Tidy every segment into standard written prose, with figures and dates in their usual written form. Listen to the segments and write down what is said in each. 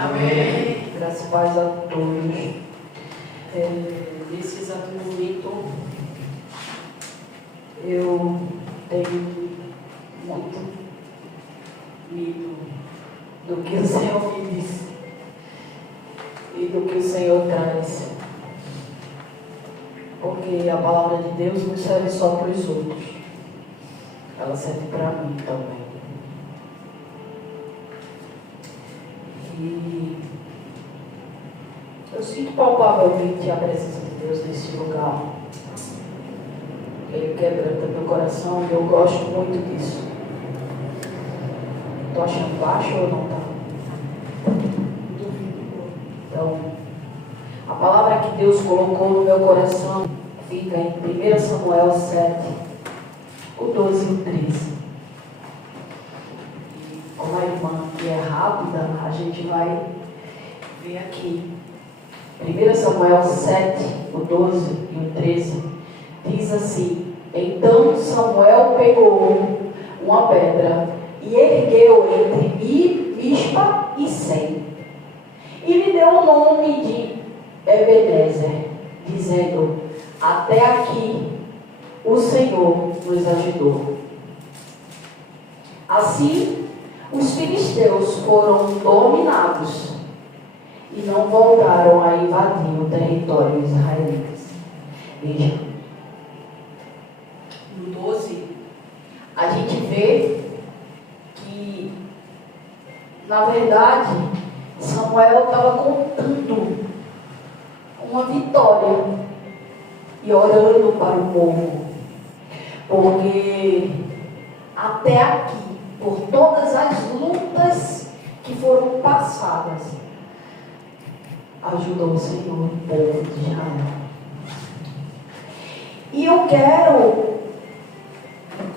Amém. Graças e paz a todos. Nesse exato momento, eu tenho muito medo do que o Senhor me disse e do que o Senhor traz. Porque a palavra de Deus não serve só para os outros, ela serve para mim também. E eu sinto palpavelmente a presença de Deus nesse lugar. Ele quebranta meu coração e eu gosto muito disso. Estou achando baixo ou não está? Então, a palavra que Deus colocou no meu coração fica em 1 Samuel 7, o 12 e o 13. Como a irmã aqui é rápida, a gente vai ver aqui. 1 Samuel 7, o 12 e o 13, diz assim: Então Samuel pegou uma pedra e ergueu entre Mispa e Sem, e lhe deu o nome de Ebenezer, dizendo: Até aqui o Senhor nos ajudou. Assim, os filisteus foram dominados e não voltaram a invadir o território israelita. Veja, no 12, a gente vê que, na verdade, Samuel estava contando uma vitória e orando para o povo, porque até aqui, por todas as lutas que foram passadas, ajudou o Senhor o povo de Israel. E eu quero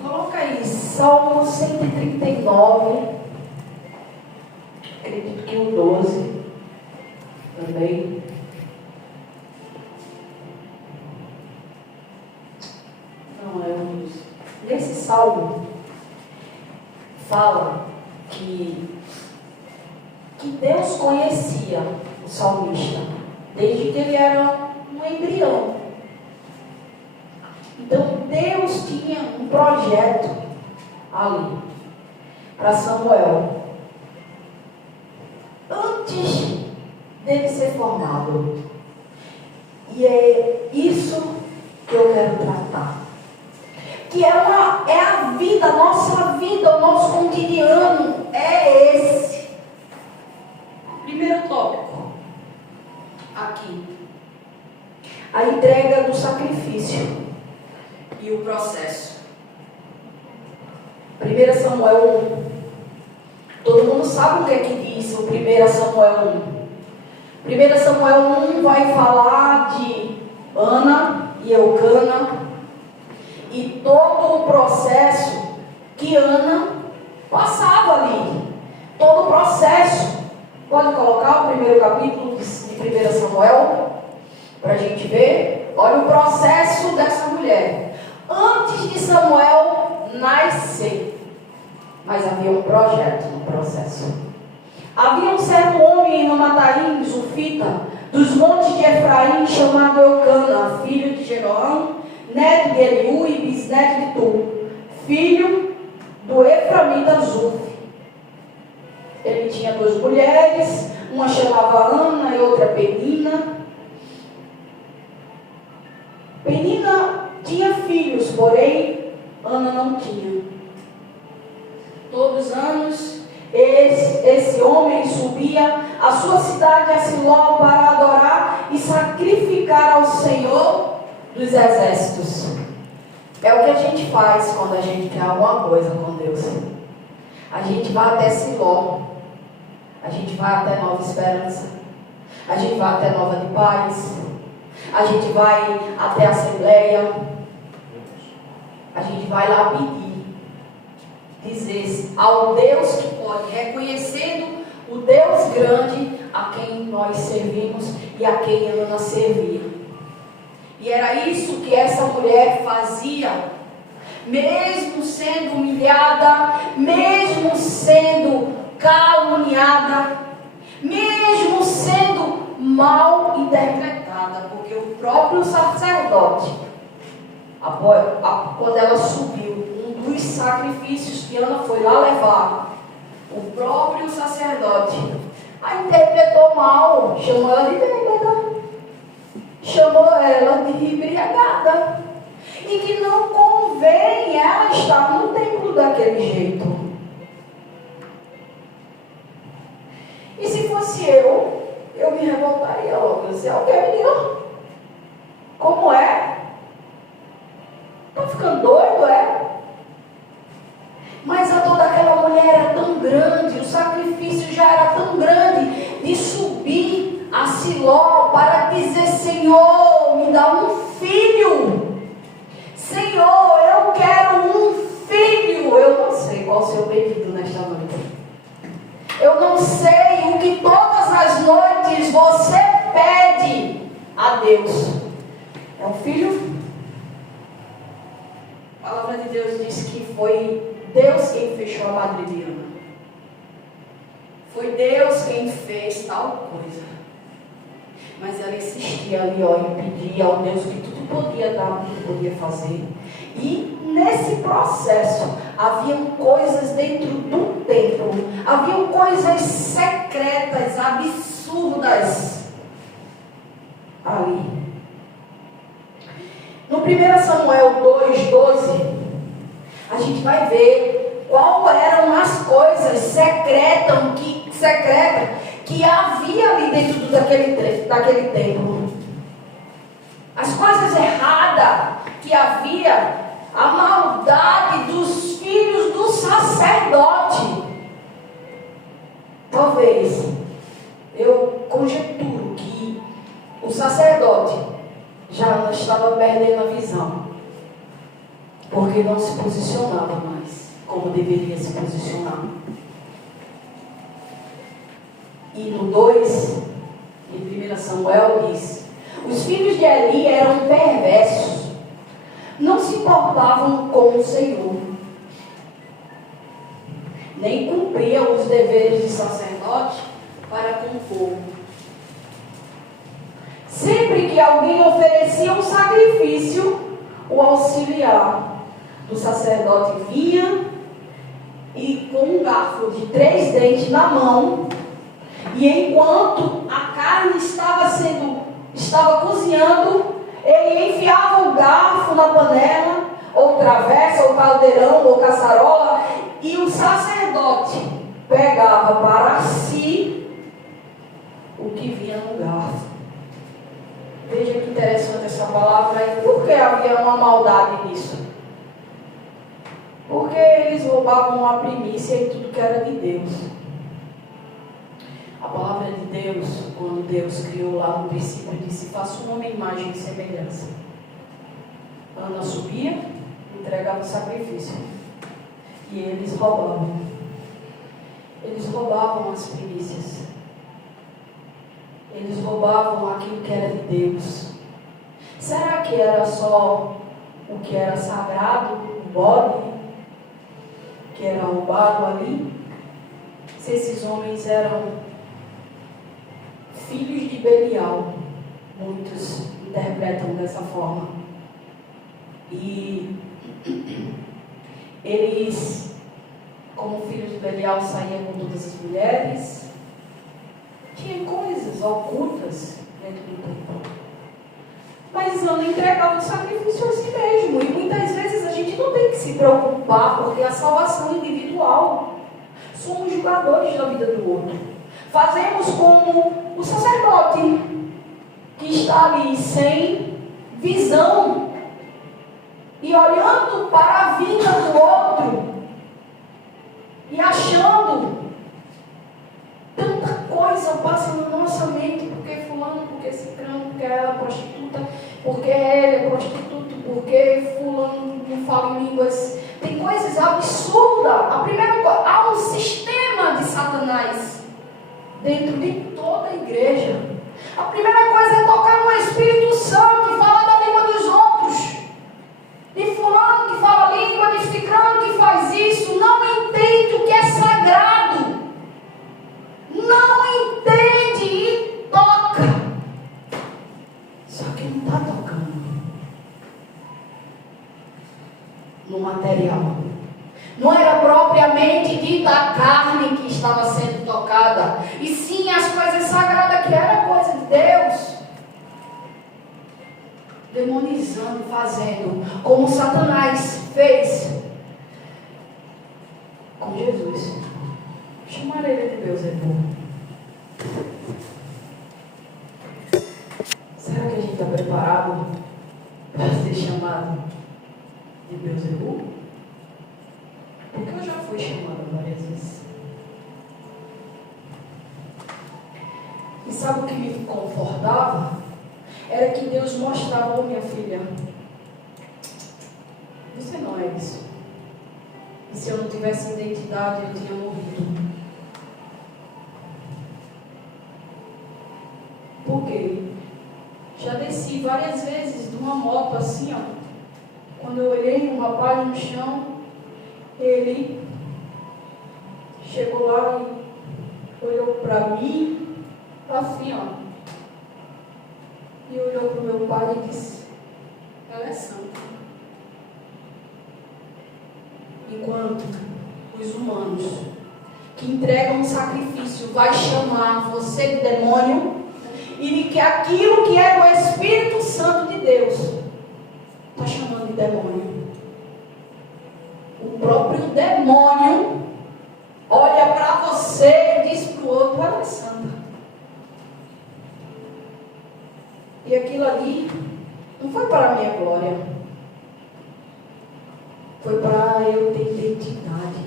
colocar aí Salmo 139, acredito que o 12 também. Não é o 12. Nesse salmo fala que Deus conhecia o salmista desde que ele era um embrião. Então Deus tinha um projeto ali para Samuel antes dele ser formado. E é isso que eu quero tratar. Que é a vida, a nossa vida, o nosso cotidiano é esse. Primeiro tópico, aqui, a entrega do sacrifício e o processo. 1 Samuel 1, todo mundo sabe o que é que diz o 1 Samuel 1. 1 Samuel 1 vai falar de Ana e Eucana, e todo o processo que Ana passava ali. Todo o processo. Pode colocar o primeiro capítulo de 1 Samuel para a gente ver. Olha o processo dessa mulher. Antes de Samuel nascer. Mas havia um projeto no processo. Havia um certo homem em Ramataim, Zufita, dos montes de Efraim, chamado Eucana, filho de Jeroão, neto de Eliú e bisneto de Tu, filho do Efraimita Zuf. Ele tinha duas mulheres, uma chamava Ana e outra Penina. Penina tinha filhos, porém Ana não tinha. Todos os anos, esse homem subia à sua cidade, a Siló, para adorar e sacrificar ao Senhor dos exércitos. É o que a gente faz quando a gente quer alguma coisa com Deus. A gente vai até Siló, a gente vai até Nova Esperança, a gente vai até Nova de Paz, a gente vai até a Assembleia, a gente vai lá pedir, dizer ao Deus que pode, reconhecendo o Deus grande a quem nós servimos e a quem Ana servia. E era isso que essa mulher fazia, mesmo sendo humilhada, mesmo sendo caluniada, mesmo sendo mal interpretada, porque o próprio sacerdote, quando ela subiu, um dos sacrifícios que Ana foi lá levar, o próprio sacerdote a interpretou mal, chamou ela de bêbada, chamou ela de embriagada, e que não convém ela estar no templo daquele jeito. E se fosse eu me revoltaria logo. Eu disse, ok, menina, como é? Tá ficando doido, é? Mas a dor daquela mulher era tão grande, o sacrifício já era tão grande, de subir a Siló para dizer, Senhor, me dá um filho. Senhor, eu quero um filho. Eu não sei qual o seu pedido nesta noite. Eu não sei o que todas as noites você pede a Deus. É um filho? A palavra de Deus diz que foi Deus quem fechou a madre de Ana. Foi Deus quem fez tal coisa. Mas ela insistia ali, e pedia ao Deus que tudo podia dar, tudo podia fazer. E nesse processo, haviam coisas dentro do templo, haviam coisas secretas, absurdas ali. No 1 Samuel 2,12, a gente vai ver qual eram as coisas secretas que havia ali dentro daquele templo. As coisas erradas que havia, a maldade dos filhos do sacerdote. Talvez, eu conjecturo que o sacerdote já estava perdendo a visão, porque não se posicionava mais como deveria se posicionar. E no 2, em 1 Samuel diz, os filhos de Eli eram perversos, não se importavam com o Senhor, nem cumpriam os deveres de sacerdote para com o povo. Sempre que alguém oferecia um sacrifício, o auxiliar do sacerdote vinha e com um garfo de 3 dentes na mão, e enquanto a carne estava cozinhando, ele enfiava o garfo na panela, ou travessa, ou caldeirão, ou caçarola, e o sacerdote pegava para si o que vinha no garfo. Veja que interessante essa palavra. E por que havia uma maldade nisso? Porque eles roubavam a primícia e tudo que era de Deus. A palavra de Deus, quando Deus criou lá no princípio, disse, faça um homem imagem e semelhança. Ana subia, entregava o sacrifício. E eles roubavam. Eles roubavam as primícias. Eles roubavam aquilo que era de Deus. Será que era só o que era sagrado, o bode, que era roubado ali? Se esses homens eram filhos de Belial, muitos interpretam dessa forma. E eles, como filhos de Belial, saíam com todas as mulheres. Tinha coisas ocultas dentro do templo. Mas Ana entregava o sacrifício a si mesmo. E muitas vezes a gente não tem que se preocupar, porque a salvação é individual. Somos julgadores da vida do outro. Fazemos como o sacerdote, que está ali sem visão e olhando para a vida do outro e achando tanta coisa passa na nossa mente, porque fulano, porque ciclano, porque ela é prostituta, porque ele é prostituto, porque fulano não fala em línguas. Tem coisas absurdas. A primeira coisa, há um sistema de Satanás dentro de toda a igreja. A primeira coisa é tocar no Espírito Santo e falar da língua dos outros. De fulano que fala língua, de ciclano que faz isso. Não entende o que é sagrado. Não entende e sim as coisas sagradas que era coisa de Deus. Demonizando, fazendo como Satanás fez com Jesus. Chamar ele de Beelzebul. Será que a gente está preparado para ser chamado de Beelzebul? Porque eu já fui chamada várias vezes. E sabe o que me confortava? Era que Deus mostrava: oh, minha filha, você não é isso. E se eu não tivesse identidade, eu tinha morrido. Por quê? Já desci várias vezes de uma moto assim, ó. Quando eu olhei um rapaz no chão, ele chegou lá e olhou para mim, assim, ó. E olhou para o meu pai e disse: ela é santa. Enquanto os humanos que entregam um sacrifício vai chamar você de demônio, e de que aquilo que é do Espírito Santo de Deus está chamando de demônio. O próprio demônio olha para você e diz para o outro: ela é santa. E aquilo ali não foi para a minha glória, foi para eu ter identidade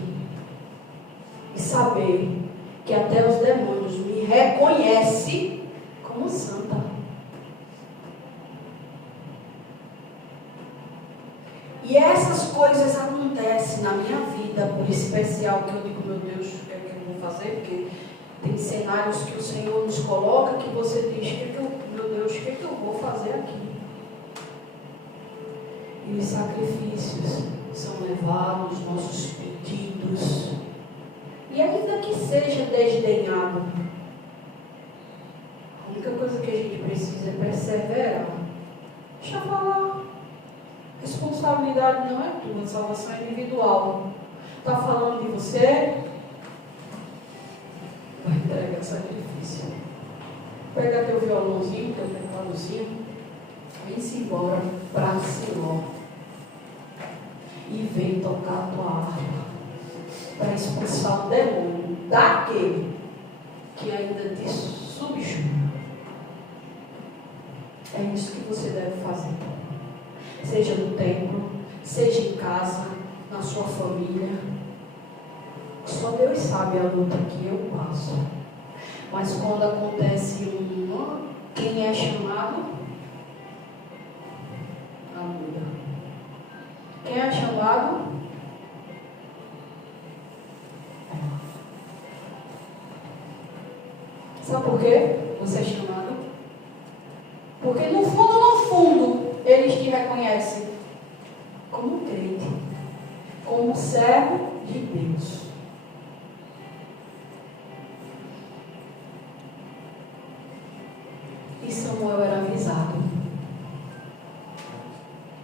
e saber que até os demônios me reconhecem como santa. E essas coisas acontecem na minha vida, por especial, que eu digo: meu Deus, o que é que eu vou fazer? Porque tem cenários que o Senhor nos coloca que você diz: meu Deus, o que é que eu vou fazer aqui? E os sacrifícios são levados, nossos pedidos, e ainda que seja desdenhado, a única coisa que a gente precisa é perseverar. Deixa eu falar. Responsabilidade não é tua, salvação é individual. Está falando de você? Vai entregar sacrifício. Pega teu violãozinho, teu tecladozinho, vem-se embora para Siló e vem tocar a tua harpa para expulsar o demônio daquele que ainda te subjuga. É isso que você deve fazer. Seja no templo, seja em casa, na sua família. Só Deus sabe a luta que eu passo. Mas quando acontece quem é chamado, ajuda. Quem é chamado, sabe por quê você é chamado? Porque no fundo, eles te reconhecem como crente, como servo de Deus. E Samuel era avisado.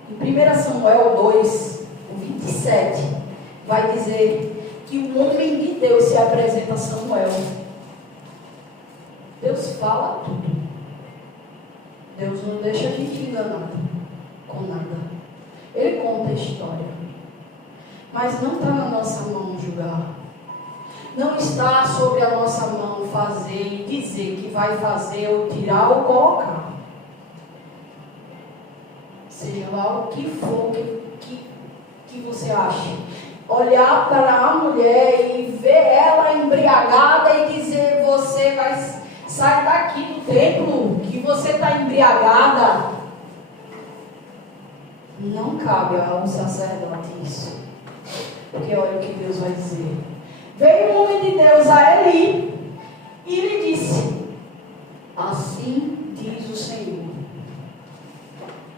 Em 1 Samuel 2, 27, vai dizer que o homem de Deus se apresenta a Samuel. Deus fala tudo. Deus não deixa a gente enganado com nada. Ele conta a história. Mas não está na nossa mão julgar. Não está sobre a nossa mão fazer e dizer que vai fazer ou tirar ou colocar. Seja lá o que for que você ache. Olhar para a mulher e ver ela embriagada e dizer: você vai sair daqui do templo que você está embriagada. Não cabe ao sacerdote isso. Porque olha o que Deus vai dizer. Veio o homem de Deus a Eli e lhe disse: assim diz o Senhor: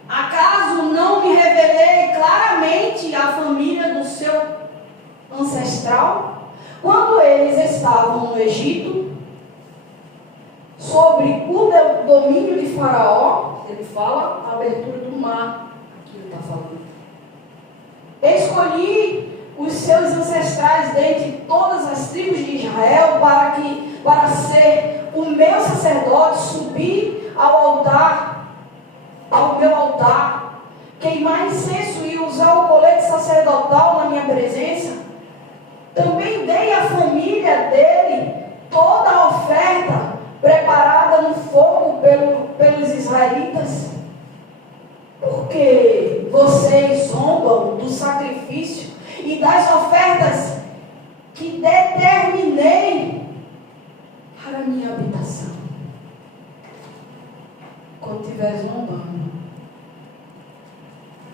acaso não me revelei claramente a família do seu ancestral, quando eles estavam no Egito, sobre o domínio de Faraó? Ele fala a abertura do mar, aqui ele está falando. Escolhi os seus ancestrais dentre todas as tribos de Israel, para ser o meu sacerdote, subir ao meu altar, queimar incenso e usar o colete sacerdotal na minha presença. Também dei à família dele toda a oferta preparada no fogo pelos israelitas. Porque vocês zombam do sacrifício e das ofertas que determinei para a minha habitação. Quando estiver zombando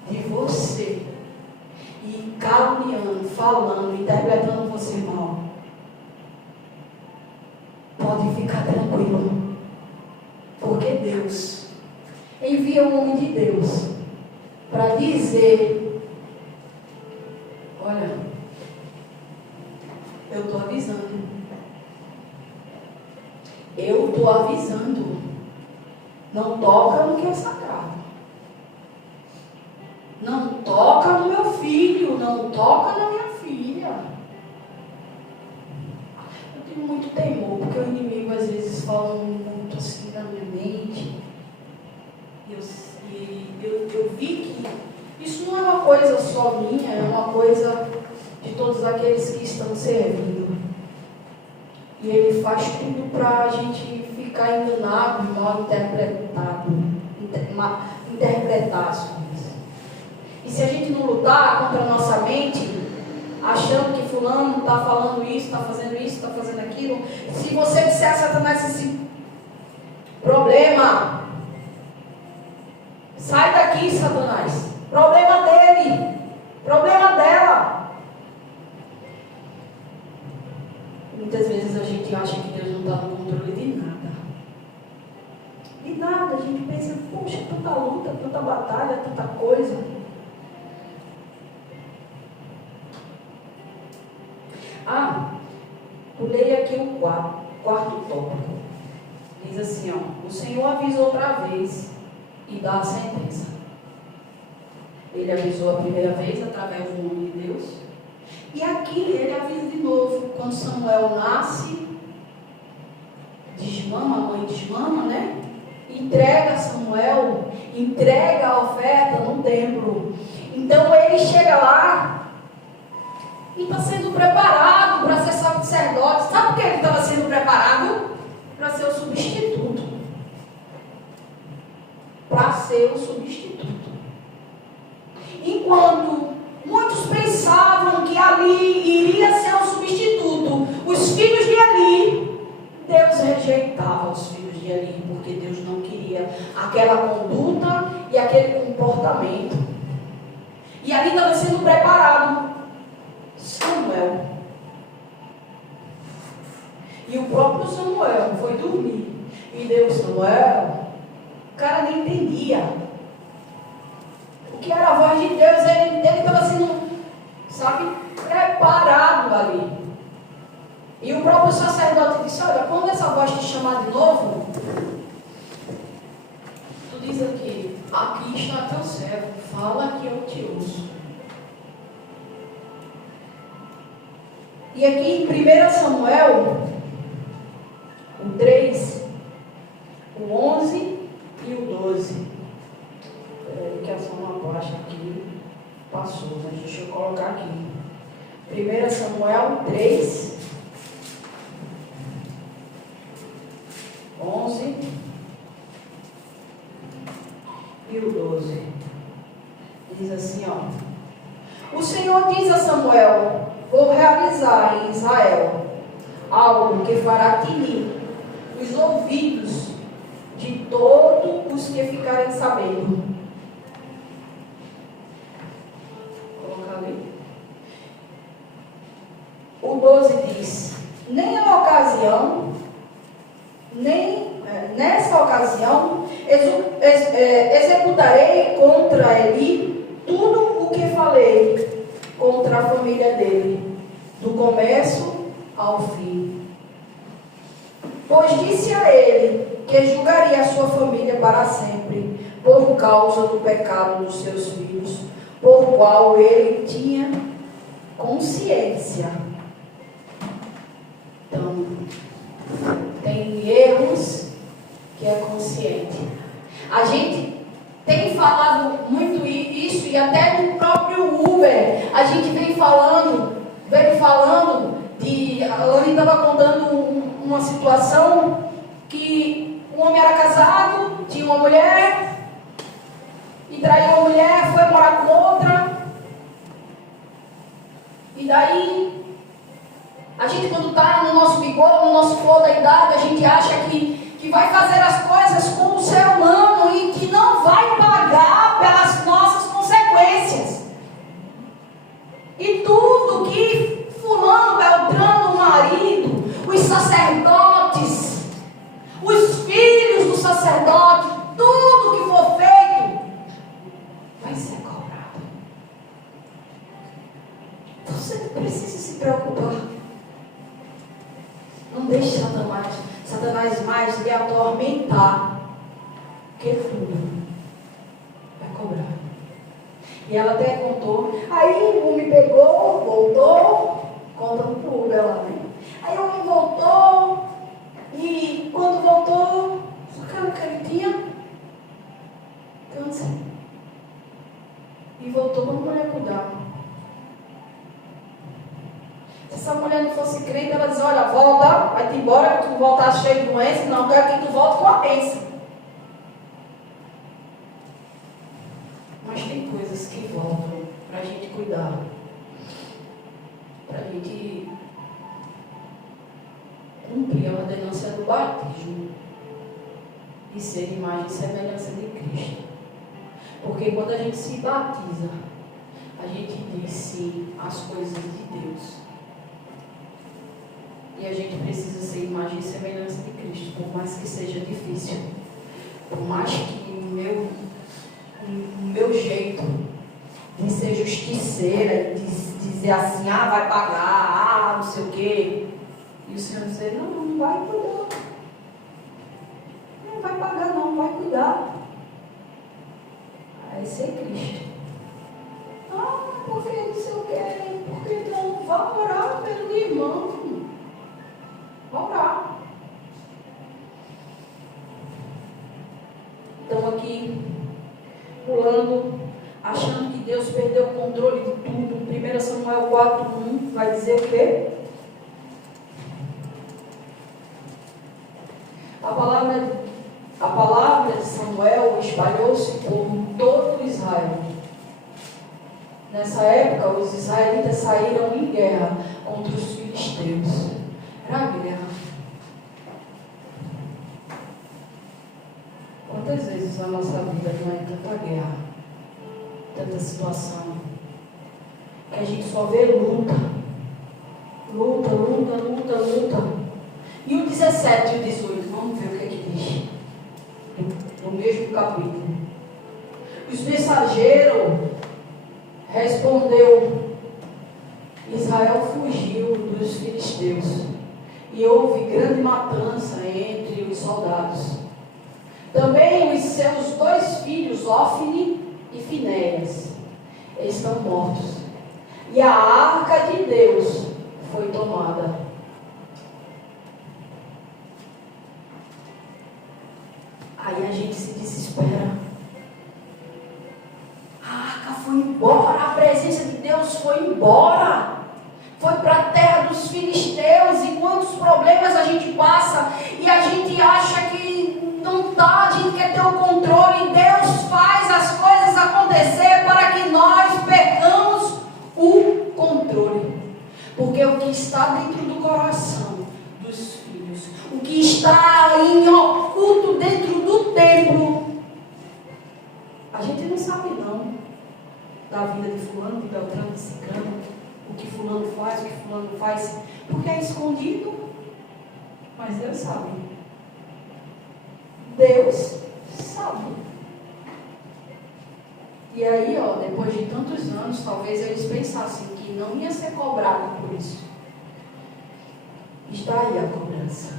de você e caluniando, falando, interpretando você mal, pode ficar tranquilo, porque Deus envia um homem de Deus para dizer: olha, eu estou avisando. Eu estou avisando. Não toca no que é sagrado. Não toca no meu filho. Não toca na minha filha. Eu tenho muito temor, porque o inimigo às vezes fala muito assim na minha mente. Eu vi que isso não é uma coisa só minha, é uma coisa de todos aqueles que estão servindo. E ele faz tudo para a gente ficar enganado, mal interpretar as coisas. E se a gente não lutar contra a nossa mente, achando que fulano está falando isso, está fazendo isso, está fazendo aquilo, se você disser a Satanás assim: problema, sai daqui, Satanás, problema dele, problema dela. Muitas vezes a gente acha que Deus não está no controle de nada. De nada. A gente pensa: poxa, tanta luta, tanta batalha, tanta coisa. Pulei aqui o quarto tópico. Diz assim, o Senhor avisa outra vez e dá a sentença. Ele avisou a primeira vez através do nome de Deus. E aqui ele avisa de novo, quando Samuel nasce, desmama, a mãe desmama, né? Entrega Samuel, entrega a oferta no templo. Então ele chega lá e está sendo preparado para ser sacerdote. Sabe por que ele estava sendo preparado? Para ser o substituto. Para ser o substituto. Enquanto muitos pensavam que ali iria ser o substituto, os filhos de Eli, Deus rejeitava os filhos de Eli, porque Deus não queria aquela conduta e aquele comportamento. E ali estava sendo preparado Samuel. E o próprio Samuel foi dormir. E Deus: Samuel, o cara nem entendia o que era a voz de Deus. Ele estava sendo, preparado ali. E o próprio sacerdote disse: olha, quando essa voz te chamar de novo, tu diz aqui está teu servo, fala que eu te ouço. E aqui em 1 Samuel, o 3, o 11 e o 12. Peraí, que essa uma baixa aqui passou, mas deixa eu colocar aqui. 1 Samuel 3, 11 e o 12. Diz assim, o Senhor diz a Samuel: vou realizar em Israel algo que fará tinir os ouvidos de todos os que ficarem sabendo. Colocar ali. O 12 diz: nessa ocasião, executarei contra ele tudo o que falei contra a família dele, do começo ao fim. Pois disse a ele que julgaria a sua família para sempre, por causa do pecado dos seus filhos, por qual ele tinha consciência. Então, tem erros que é consciente. A gente tem falado muito isso, e até no próprio Uber, a gente vem falando de... A Lani estava contando uma situação que um homem era casado, tinha uma mulher, e traiu uma mulher, foi morar com outra. E daí, a gente quando está no nosso vigor, no nosso flor da idade, a gente acha que vai fazer as coisas como o ser humano e que não vai pagar pelas nossas consequências. E tudo que fulano, beltrano, o marido, os sacerdotes, os filhos do sacerdote, tudo que for feito, vai ser cobrado. Você precisa se preocupar. Não deixe Satanás mais lhe atormentar, porque tudo vai cobrar. E ela até contou. Aí o homem pegou, voltou, contando pro Uber lá, né? Aí o homem voltou, e quando voltou, só que ele tinha câncer. E voltou para a mulher cuidar. Se essa mulher não fosse crente, ela dizia: olha, volta, vai-te embora, que tu voltar cheio de doença. Não, quero que tu volte com a bênção. Mas tem coisas que voltam para a gente cuidar, para a gente cumprir a ordenança do batismo e ser imagem e semelhança de Cristo. Porque quando a gente se batiza, a gente diz sim às coisas de Deus. E a gente precisa ser imagem e semelhança de Cristo, por mais que seja difícil. Por mais que o meu jeito de ser justiceira, de dizer assim, vai pagar, não sei o quê. E o Senhor dizer, não vai cuidar. Não vai pagar não, vai cuidar. Aí ser Cristo. Porque não sei o quê, porque não, vá orar pelo irmão. Vá orar. Estão aqui pulando, achando que Deus perdeu o controle de tudo. 1 Samuel 4:1 vai dizer o quê? A palavra de Samuel espalhou-se por todo Israel. Nessa época, os israelitas saíram em guerra contra os filisteus. Era a guerra. Quantas vezes na nossa vida não é tanta guerra, tanta situação, que a gente só vê luta. E o 17 e o 18, vamos ver o que é que diz. No mesmo capítulo. Os mensageiros respondeu: Israel fugiu dos filisteus e houve grande matança entre os soldados. Também os seus 2 filhos, Ofni e Finéias, estão mortos. E a arca de Deus foi tomada. Aí a gente se desespera. A arca foi embora, a presença de Deus foi embora. Foi para a terra dos filisteus. E quantos problemas a gente passa e a gente acha que não está, a gente quer ter o controle. Deus faz as coisas acontecer para que nós percamos o controle. Porque o que está dentro do coração dos filhos, o que está em oculto dentro do templo, a gente não sabe não da vida de fulano, de beltrano, de ciclano, o que fulano faz, o que fulano faz, porque é escondido, mas Deus sabe. Deus sabe. E aí, depois de tantos anos, talvez eles pensassem que não ia ser cobrado por isso. Está aí a cobrança.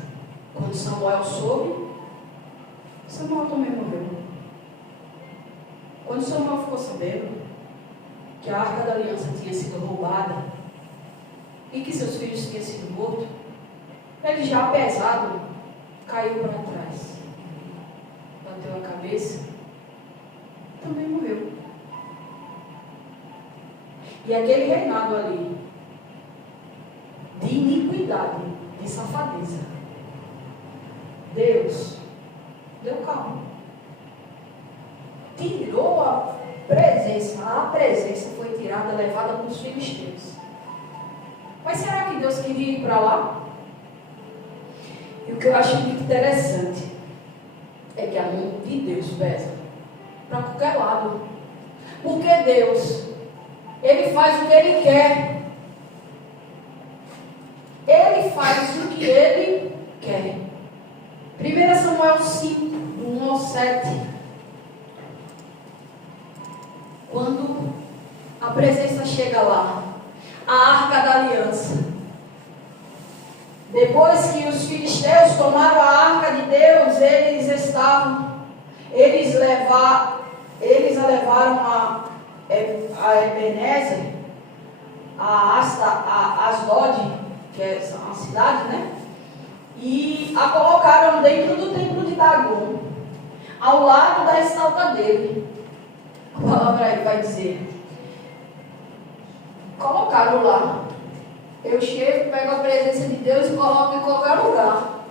Quando Samuel soube, Samuel também morreu. Quando Samuel ficou sabendo que a arca da aliança tinha sido roubada, e que seus filhos tinham sido mortos, ele já pesado caiu para trás, bateu a cabeça, também morreu. E aquele reinado ali, de iniquidade, de safadeza, Deus deu calma. Tirou a presença foi tirada, levada para os filisteus. Mas será que Deus queria ir para lá? E o que eu acho muito interessante é que a mão de Deus pesa para qualquer lado. Porque Deus, Ele faz o que Ele quer. Ele faz o que Ele quer. 1 Samuel 5, do 1 ao 7. Quando a presença chega lá, a arca da aliança. Depois que os filisteus tomaram a arca de Deus, eles a levaram a Ebenezer, a Asdod, que é uma cidade, né? E a colocaram dentro do templo de Dagon, ao lado da estátua dele. A palavra aí vai dizer: colocaram lá. Eu chego, pego a presença de Deus e coloco em qualquer lugar.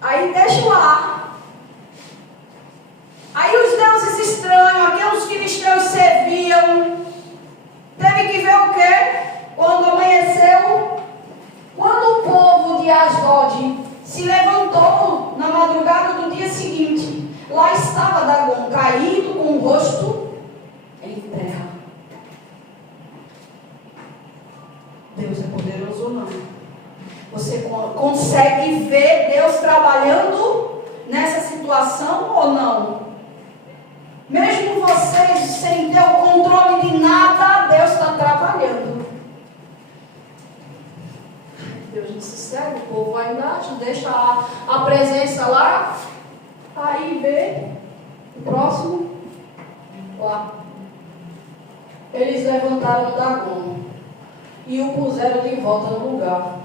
Aí deixo lá. Aí os deuses estranhos, aqueles filisteus serviam, teve que ver o quê? Quando amanheceu, quando o povo de Asdod se levantou na madrugada do dia seguinte, lá estava Dagon caído com o rosto em terra. Deus é poderoso ou não? Você consegue ver Deus trabalhando nessa situação ou não? Mesmo vocês sem ter o controle de nada, Deus está trabalhando. Deus não se segue, o povo vai embaixo, deixa a presença lá, aí vê o próximo lá. Eles levantaram Dagon e o puseram de volta no lugar.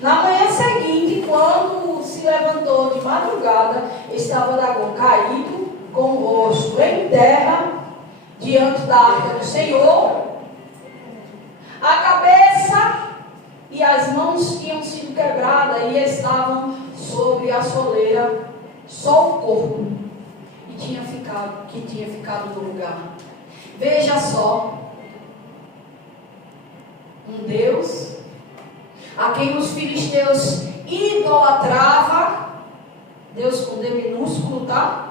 Na manhã seguinte, quando se levantou de madrugada, estava Dagon caído, com o rosto em terra, diante da arca do Senhor. A cabeça e as mãos tinham sido quebradas e estavam sobre a soleira, só o corpo que tinha ficado no lugar. Veja só, um Deus a quem os filisteus idolatravam, Deus com D minúsculo, tá?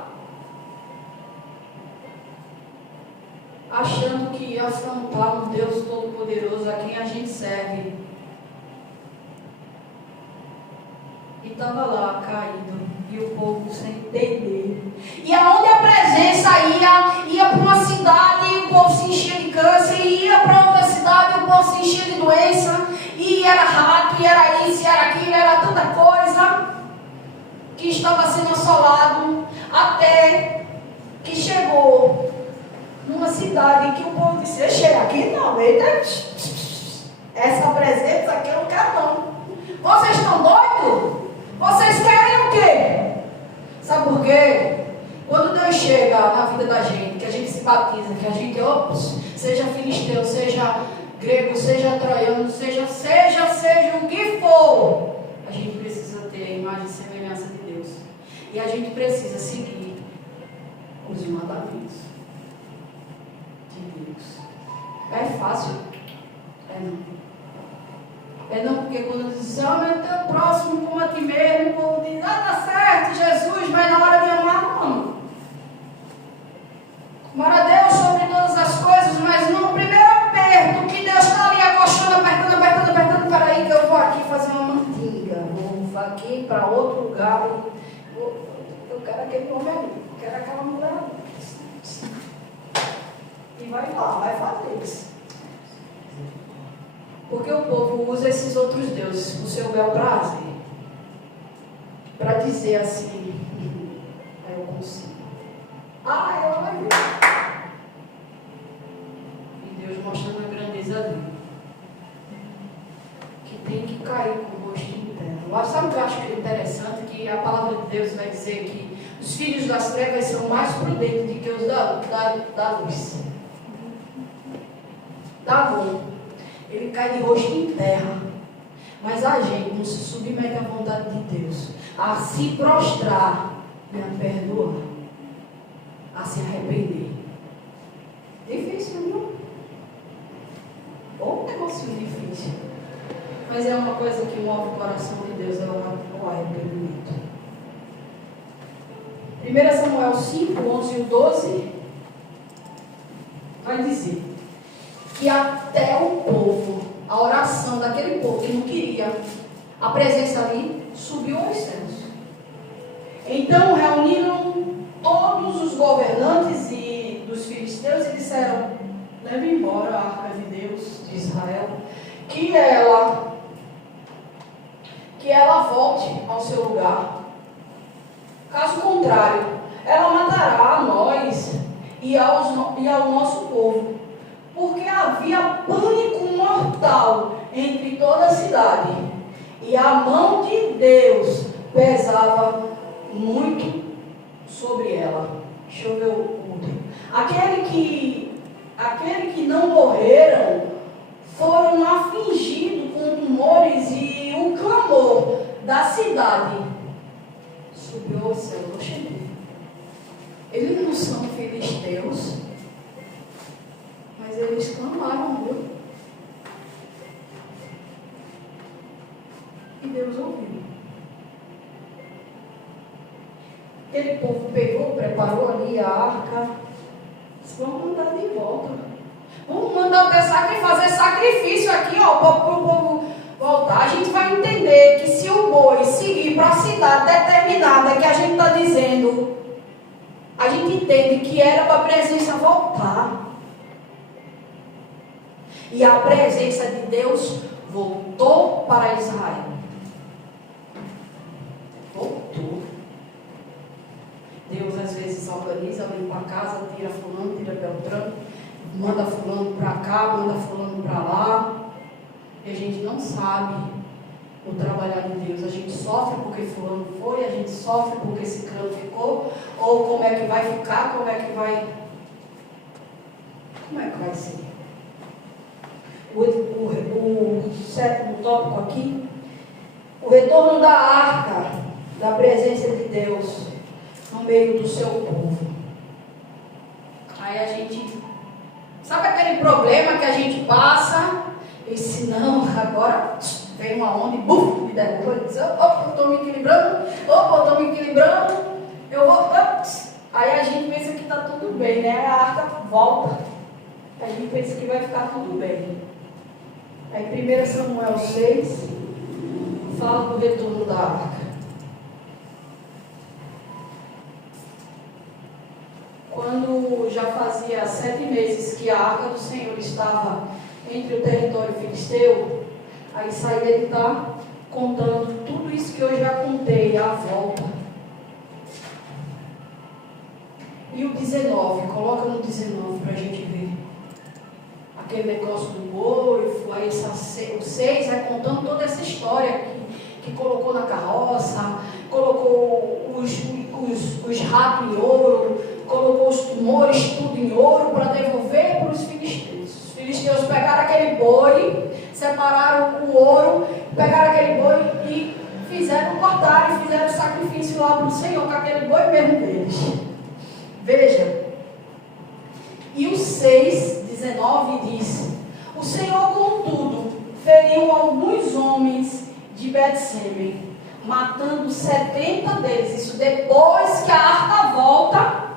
Achando que ia afrontar um Deus todo-poderoso a quem a gente serve. E estava lá caído, e o povo sem entender. E aonde a presença ia para uma cidade, e o povo se enchia de câncer, e ia para outra cidade, e o povo se enchia de doença, e era rato, e era isso, e era aquilo, era tanta coisa que estava sendo assolado, até que chegou numa cidade que o povo disse: chega aqui não, eita, essa presença aqui eu não quero não. Vocês estão doidos? Vocês querem o quê? Sabe por quê? Quando Deus chega na vida da gente, que a gente se batiza, que a gente, seja filisteu, seja grego, seja troiano, seja o que for, a gente precisa ter a imagem e semelhança de Deus. E a gente precisa seguir os mandamentos de Deus. É fácil? É não. É não, porque quando diz, ama o teu próximo como a ti mesmo, o povo diz, tá certo, Jesus, mas na hora de amar, não. Amar a Deus sobre todas as coisas, mas no primeiro aperto, que Deus está ali acostando, apertando, peraí que eu vou aqui fazer uma mantinga, vou aqui para outro lugar, eu quero aquele homem ali, eu quero aquela mulher ali. E vai lá, vai fazer isso. Porque o povo usa esses outros deuses, o seu bel prazer, para dizer assim, eu consigo. Eu vai ver. E Deus mostrando a grandeza dele. que eu acho interessante? Que a palavra de Deus vai dizer que os filhos das trevas são mais prudentes do que os da luz. Davi, ele cai de rosto em terra. Mas a gente não se submete à vontade de Deus, a se prostrar e a perdoar, a se arrepender. Difícil, não? Ou um negócio difícil. Mas é uma coisa que move o coração de Deus, é o arrependimento. 1 Samuel 5, 11 e 12 vai dizer que até o povo, a oração daquele povo que não queria a presença ali, subiu aos céus. Então reuniram todos os governantes dos filisteus e disseram: leve embora a arca de Deus de Israel, que ela volte ao seu lugar. Caso contrário, ela matará a nós e ao nosso povo, porque havia pânico mortal entre toda a cidade, e a mão de Deus pesava muito sobre ela. Deixa eu ver o último. Aquele que não morreram foram afligidos com tumores, e o clamor da cidade subiu ao céu. Eles não são filisteus, mas eles clamaram, viu? E Deus ouviu. Aquele povo pegou, preparou ali a arca. Vamos mandar de volta. Vamos mandar até fazer sacrifício aqui, ó, para o povo voltar. A gente vai entender que se o boi seguir para a cidade determinada que a gente está dizendo, a gente entende que era para a presença voltar. E a presença de Deus voltou para Israel. Voltou. Deus às vezes organiza, limpa a casa, tira fulano, tira Beltrano, manda fulano para cá, manda fulano para lá. E a gente não sabe o trabalhar de Deus. A gente sofre porque fulano foi, a gente sofre porque esse cano ficou, ou como é que vai ficar, como é que vai ser. O sétimo tópico aqui, o retorno da arca, da presença de Deus no meio do seu povo. Aí a gente, sabe aquele problema que a gente passa, e se não, agora vem uma onda e buf, me derruba, e diz: opa, eu estou me equilibrando, eu vou, ops. Aí a gente pensa que está tudo bem, né? A arca volta, a gente pensa que vai ficar tudo bem. Aí 1 Samuel 6 fala do retorno da arca. Quando já fazia 7 meses que a arca do Senhor estava entre o território filisteu, aí Isaías ele está contando tudo isso que eu já contei, a volta. E o 19, coloca no 19 para a gente ver. Aquele negócio do boi, aí o 6 vai contando toda essa história que colocou na carroça, colocou os ratos em ouro, colocou os tumores tudo em ouro para devolver para os filisteus. Os filisteus pegaram aquele boi, separaram o ouro, pegaram aquele boi e cortaram e fizeram sacrifício lá para o Senhor com aquele boi mesmo deles. Veja. E o 6:19 diz: o Senhor, contudo, feriu alguns homens de Bet-Semes, matando 70 deles. Isso depois que a arca volta.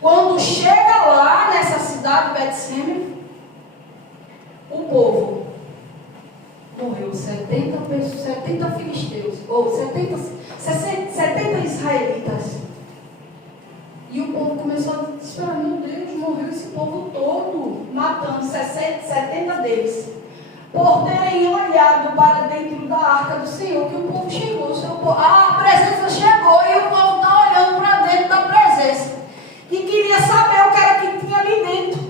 Quando chega lá nessa cidade de Bet-Semes, o povo morreu 70 filisteus, ou 70 israelitas. E o povo começou a desesperar: meu Deus, morreu esse povo todo, matando 70 deles, por terem olhado para dentro da arca do Senhor, que o povo chegou, a presença chegou e o povo está olhando para dentro da presença e queria saber o que era que tinha ali dentro.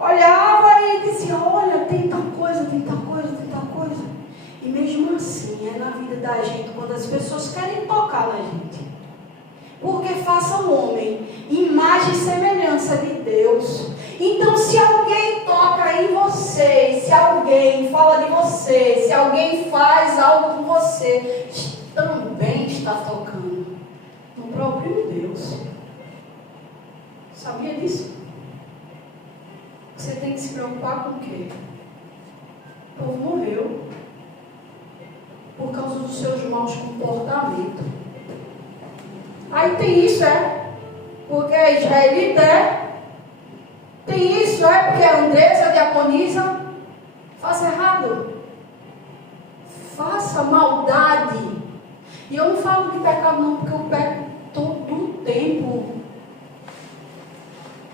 Olhava e dizia: olha, tem tal coisa. E mesmo assim, é vida da gente quando as pessoas querem tocar na gente. Porque faça o homem imagem e semelhança de Deus. Então, se alguém toca em você, se alguém fala de você, se alguém faz algo com você, também está tocando no próprio Deus. Sabia disso? Você tem que se preocupar com o quê? O povo morreu por causa dos seus maus comportamentos. Aí tem isso, porque é israelita, tem isso, porque é Andressa, diaconisa. Faça errado. Faça maldade. E eu não falo de pecado não, porque eu peco todo o tempo.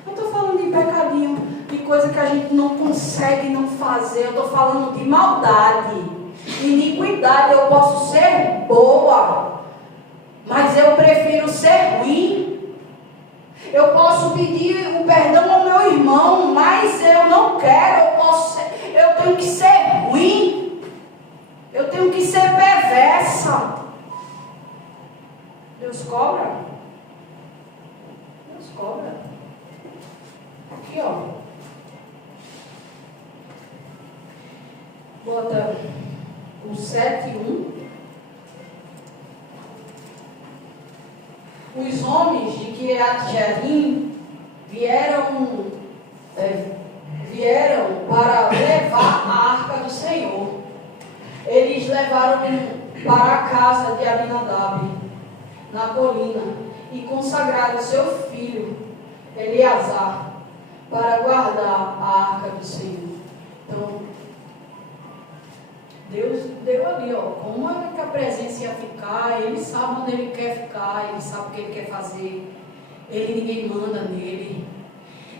Eu estou falando de pecadinho, de coisa que a gente não consegue não fazer. Eu estou falando de maldade. Iniquidade. Eu posso ser boa, mas eu prefiro ser ruim. Eu posso pedir o perdão ao meu irmão, mas eu não quero. Eu tenho que ser ruim. Eu tenho que ser perversa. Deus cobra. Deus cobra. Aqui, ó. Bota o 7:1. Os homens de Kiriat-Jearim vieram para levar a arca do Senhor. Eles levaram para a casa de Abinadab, na colina, e consagraram seu filho, Eleazar, para guardar a arca do Senhor. Então, Deus deu ali, como é que a presença ia ficar. Ele sabe onde ele quer ficar, ele sabe o que ele quer fazer. Ninguém manda nele,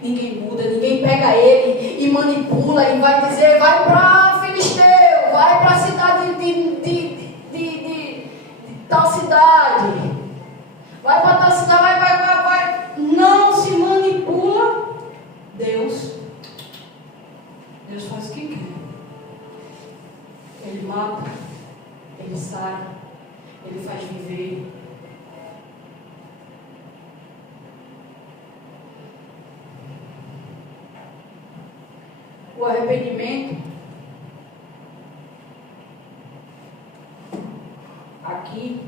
ninguém muda, ninguém pega ele e manipula e vai dizer: vai para Filisteu, vai para a cidade de tal cidade, vai para tal cidade, vai. Não se manipula. Deus faz o que quer. Ele mata, ele sara, ele faz viver. O arrependimento, aqui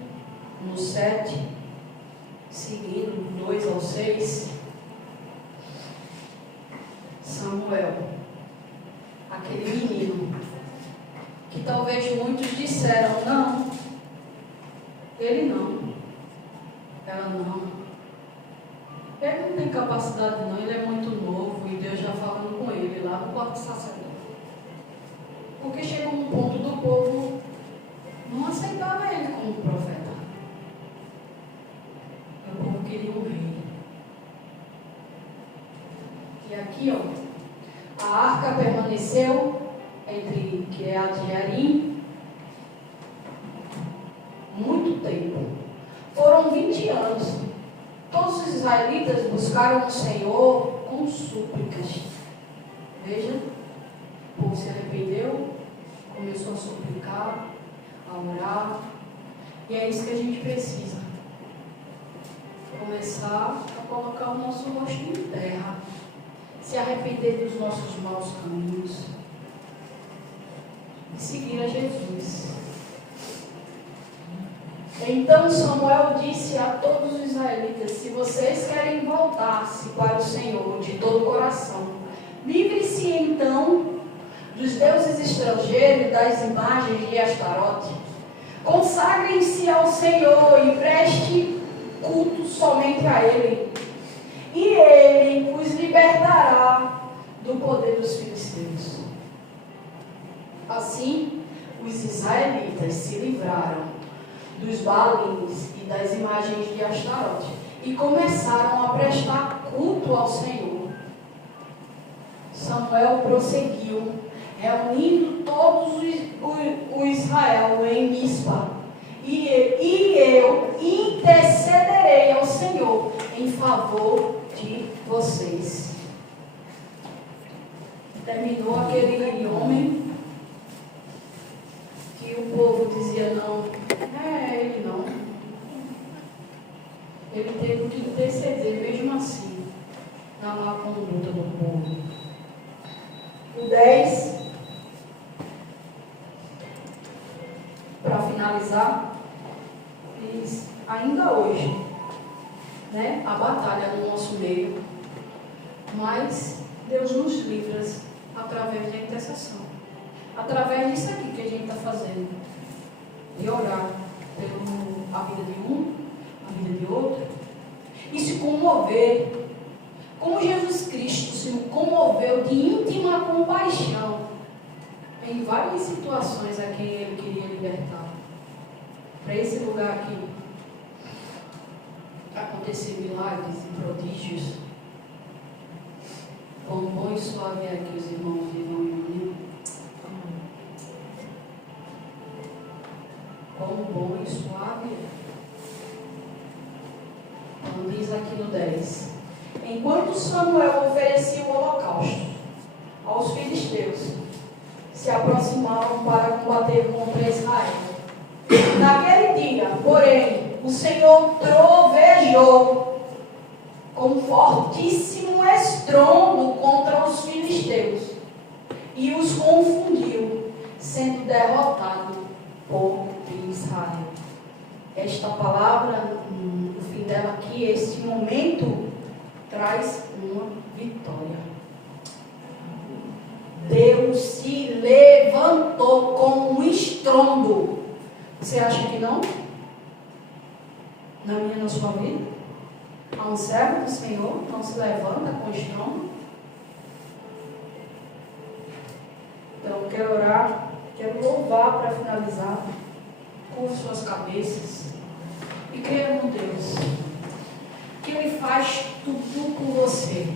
no 7, seguindo 2 ao 6, Samuel, aquele menino, que talvez muitos disseram: não, ele não, ela não, ele não tem capacidade não, ele é muito novo, e Deus já falando com ele lá no quarto sacerdote. Porque chegou um ponto do povo não aceitava ele como profeta. O povo queria um rei. E aqui, a arca permaneceu entre Kiriat-Jearim muito tempo. Foram 20 anos. Todos os israelitas buscaram o Senhor com súplicas. Veja, o povo se arrependeu, começou a suplicar, a orar. E é isso que a gente precisa. Começar a colocar o nosso rosto em terra. Se arrepender dos nossos maus caminhos. E seguir a Jesus. Então Samuel disse a todos os israelitas: se vocês querem voltar-se para o Senhor de todo o coração, livre-se então dos deuses estrangeiros e das imagens de Astarote. Consagrem-se ao Senhor e preste culto somente a Ele. E Ele os libertará do poder dos filisteus. Assim, os israelitas se livraram dos Baalins e das imagens de Astarote e começaram a prestar culto ao Senhor. Samuel prosseguiu, reunindo todos o Israel em Mispa, e eu intercederei ao Senhor em favor de vocês. Terminou aquele homem que o povo dizia: não, povo. O 10, para finalizar, diz, ainda hoje, né, a batalha no nosso meio, mas Deus nos livra através da intercessão, através disso aqui que a gente está fazendo, de orar pela vida de um, a vida de outro, e se comover, como Jesus Cristo se comoveu de íntima compaixão em várias situações a quem Ele queria libertar. Para esse lugar aqui acontecer milagres e prodígios. Quão bom e suave é que os irmãos vivam em união. Quão bom e suave é. Então diz aqui no 10. Enquanto Samuel oferecia o holocausto aos filisteus, se aproximavam para combater contra Israel. Naquele dia, porém, o Senhor trovejou com fortíssimo estrondo contra os filisteus e os confundiu, sendo derrotado por Israel. Esta palavra, no fim dela aqui, este momento, traz uma vitória. Deus se levantou com um estrondo. Você acha que não? Na minha, na sua vida? Há um servo do Senhor não se levanta com estrondo? Então, eu quero orar, quero louvar para finalizar. Curve suas cabeças e creia no Deus que Ele faz tudo por você.